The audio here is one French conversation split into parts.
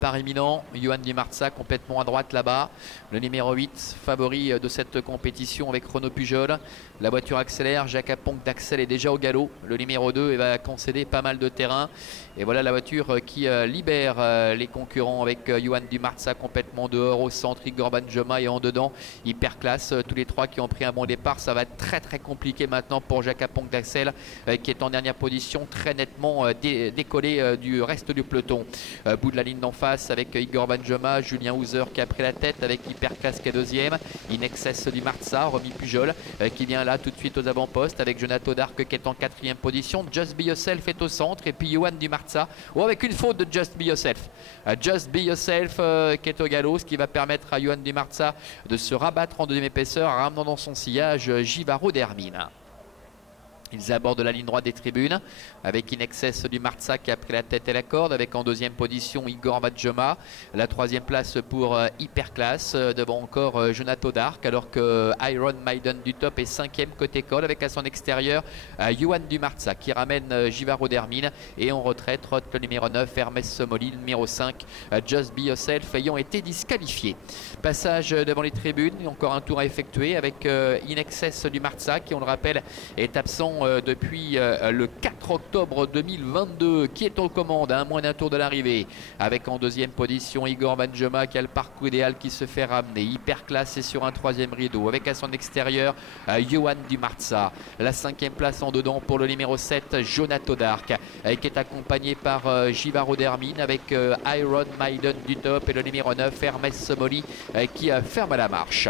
Par imminent, Johan Di Marza complètement à droite là-bas, le numéro 8, favori de cette compétition avec Renaud Pujol. La voiture accélère, Jacques Aponc d'Axel est déjà au galop, le numéro 2 va concéder pas mal de terrain. Et voilà la voiture qui libère les concurrents avec Johan Di Marza complètement dehors au centre, Igor Banjoma et en dedans, Hyperclass. Tous les trois qui ont pris un bon départ, ça va être très compliqué maintenant pour Jacques Aponc d'Axel qui est en dernière position, très nettement décollé du reste du peloton. Bout de la ligne d'en face avec Igor Banjoma, Julien Houser qui a pris la tête avec Hyperclass qui est deuxième, Inexcess Di Marza, Romy Pujol qui vient là tout de suite aux avant-postes avec Jonato Dark qui est en quatrième position, Just Be Yourself est au centre et puis Johan Di Marza, avec une faute de Just Be Yourself. Just Be Yourself qui est au galop, ce qui va permettre à Johan Di Marza de se rabattre en deuxième épaisseur, ramenant dans son sillage Givaro d'Hermine. Ils abordent la ligne droite des tribunes avec Inexcess Di Marza qui a pris la tête et la corde avec en deuxième position Igor Banjoma. La troisième place pour Hyperclass devant encore Jonato Dark alors que Iron Maiden du top est cinquième côté corde avec à son extérieur Johan Di Marza qui ramène Givaro d'Hermine et en retraite rote le numéro 9 Hermès Somoli, le numéro 5 Just Be Yourself ayant été disqualifié. Passage devant les tribunes, encore un tour à effectuer avec Inexcess Di Marza qui on le rappelle est absent depuis le 4 octobre 2022 qui est aux commandes à moins d'un tour de l'arrivée avec en deuxième position Igor Banjoma qui a le parcours idéal qui se fait ramener. Hyperclass est sur un troisième rideau avec à son extérieur Johan Di Marza. La cinquième place en dedans pour le numéro 7 Jonato Dark qui est accompagné par Givaro d'Hermine avec Iron Maiden du top et le numéro 9 Hermès Somoli qui ferme la marche.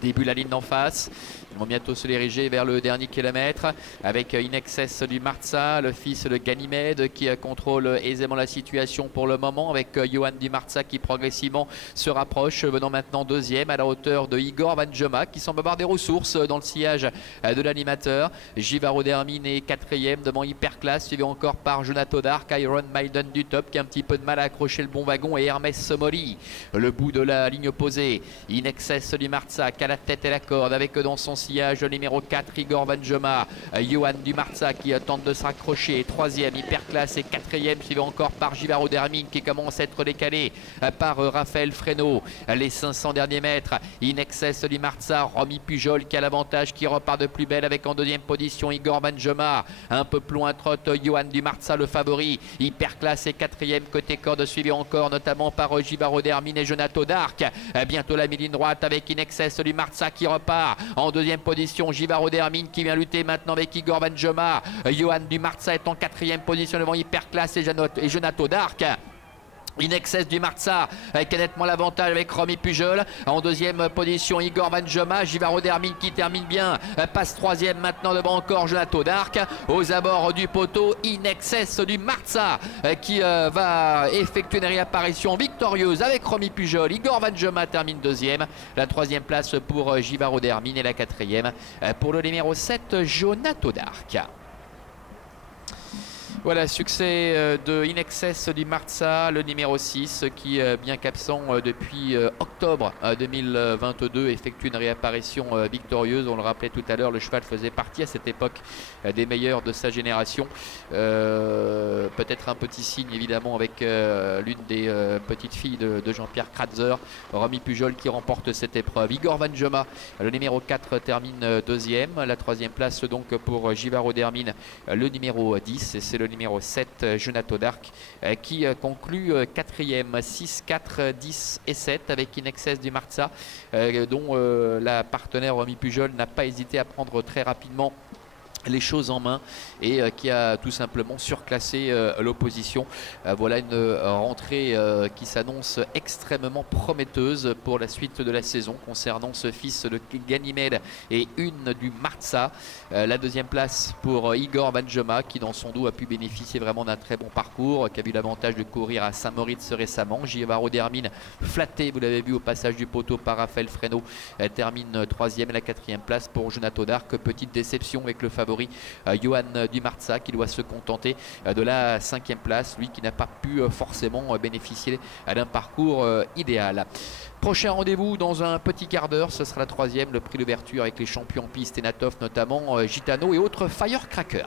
Début la ligne d'en face. Ils vont bientôt se diriger vers le dernier kilomètre avec Inexcess Di Marza, le fils de Ganymède qui contrôle aisément la situation pour le moment avec Johan Di Marza qui progressivement se rapproche, venant maintenant deuxième à la hauteur de Igor Banjoma qui semble avoir des ressources dans le sillage de l'animateur. Givaro d'Hermine est quatrième devant Hyperclass, suivi encore par Jonato Dark, Iron Maiden du top qui a un petit peu de mal à accrocher le bon wagon et Hermès Somoli. Le bout de la ligne opposée, Inexcess Di Marza qui a la tête et la corde avec dans son sillage le numéro 4 Igor Banjoma, Johan Di Marza qui tente de se raccrocher, troisième Hyperclass et quatrième suivi encore par Givaro d'Hermine qui commence à être décalé par Raphaël Fresneau. Les 500 derniers mètres, Inexcess Di Marza, Romy Pujol qui a l'avantage, qui repart de plus belle avec en deuxième position Igor Banjoma, un peu plus loin trotte Johan Di Marza le favori, Hyperclass et quatrième côté corde suivi encore notamment par Givaro d'Hermine et Jonato Dark. Bientôt la mi-ligne droite avec Inexcess Di Marza qui repart en deuxième position, Givaro d'Hermine qui vient lutter maintenant avec Igor Banjoma. Johan Di Marza est en quatrième position devant Hyperclass et Jonato Dark. Inexcess Di Marza qui a nettement l'avantage avec Romy Pujol. En deuxième position Igor Banjoma, Givaro d'Hermine qui termine bien, passe troisième maintenant devant encore Jonato Dark. Aux abords du poteau, Inexcess Di Marza qui va effectuer une réapparition victorieuse avec Romy Pujol. Igor Banjoma termine deuxième. La troisième place pour Givaro d'Hermine et la quatrième pour le numéro 7 Jonato Dark. Voilà, succès de Inexcess Di Marza, le numéro 6 qui, bien qu'absent depuis octobre 2022, effectue une réapparition victorieuse. On le rappelait tout à l'heure, le cheval faisait partie à cette époque des meilleurs de sa génération. Peut-être un petit signe évidemment avec l'une des petites filles de Jean-Pierre Kratzer, Romy Pujol qui remporte cette épreuve. Igor Banjoma, le numéro 4, termine deuxième. La troisième place donc pour Givaro d'Hermine, le numéro 10, et c'est le numéro 7 Jonato Dark qui conclut quatrième. 6, 4, 10 et 7 avec Inexcess Di Marza dont la partenaire Romy Pujol n'a pas hésité à prendre très rapidement les choses en main et qui a tout simplement surclassé l'opposition. Voilà une rentrée qui s'annonce extrêmement prometteuse pour la suite de la saison concernant ce fils de Ganymède et une du Marza. La deuxième place pour Igor Banjoma qui dans son dos a pu bénéficier vraiment d'un très bon parcours, qui a eu l'avantage de courir à Saint-Moritz récemment. Givaro d'Hermine flatté, vous l'avez vu au passage du poteau par Raphaël Fresneau, termine troisième. La quatrième place pour Jonato Dark, petite déception avec le favori Johan Di Marza qui doit se contenter de la cinquième place, lui qui n'a pas pu forcément bénéficier d'un parcours idéal. Prochain rendez-vous dans un petit quart d'heure, ce sera la troisième, le prix d'ouverture avec les champions piste et Natov notamment, Gitano et autres Firecracker.